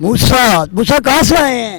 موسا. موسا کہاں سے آئے ہیں؟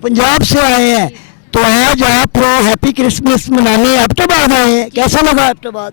پنجاب سے آئے ہیں. تو آج آپ ہیپی کرسمس منانے ایبٹ آباد آئے ہیں. کیسا لگا ایبٹ آباد؟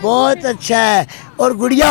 بہت اچھا ہے. اور گڑیا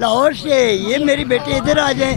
لاہور سے. یہ میری بیٹی ادھر آ جائیں.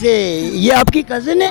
سے. یہ آپ کی کزن ہے؟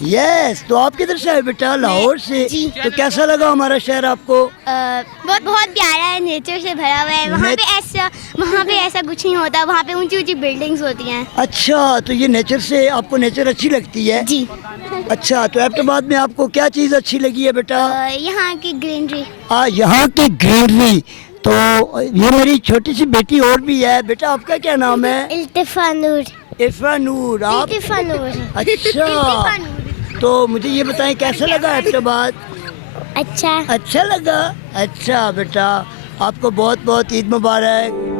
یس. تو آپ کدھر سے آئے بیٹا؟ لاہور سے. جی. تو کیسا لگا ہمارا شہر آپ کو؟ بہت پیارا ہے, نیچر سے بھرا ہوا ہے. وہاں پہ ایسا کچھ نہیں ہوتا. وہاں پہ اونچی اونچی بلڈنگس ہوتی ہیں. اچھا, تو یہ نیچر سے آپ کو نیچر اچھی لگتی ہے؟ جی. اچھا, تو ایبٹ آباد میں آپ کو کیا چیز اچھی لگی ہے بیٹا؟ یہاں کی گرینری. یہاں کی گرینری. تو یہ میری چھوٹی سی بیٹی اور بھی ہے. بیٹا آپ کا کیا نام ہے؟ التفا نور. افرا نور. آپ التفا نور. اچھا, تو مجھے یہ بتائیں کیسا لگا ایبٹ آباد؟ اچھا. اچھا لگا. اچھا بیٹا, آپ کو بہت بہت عید مبارک.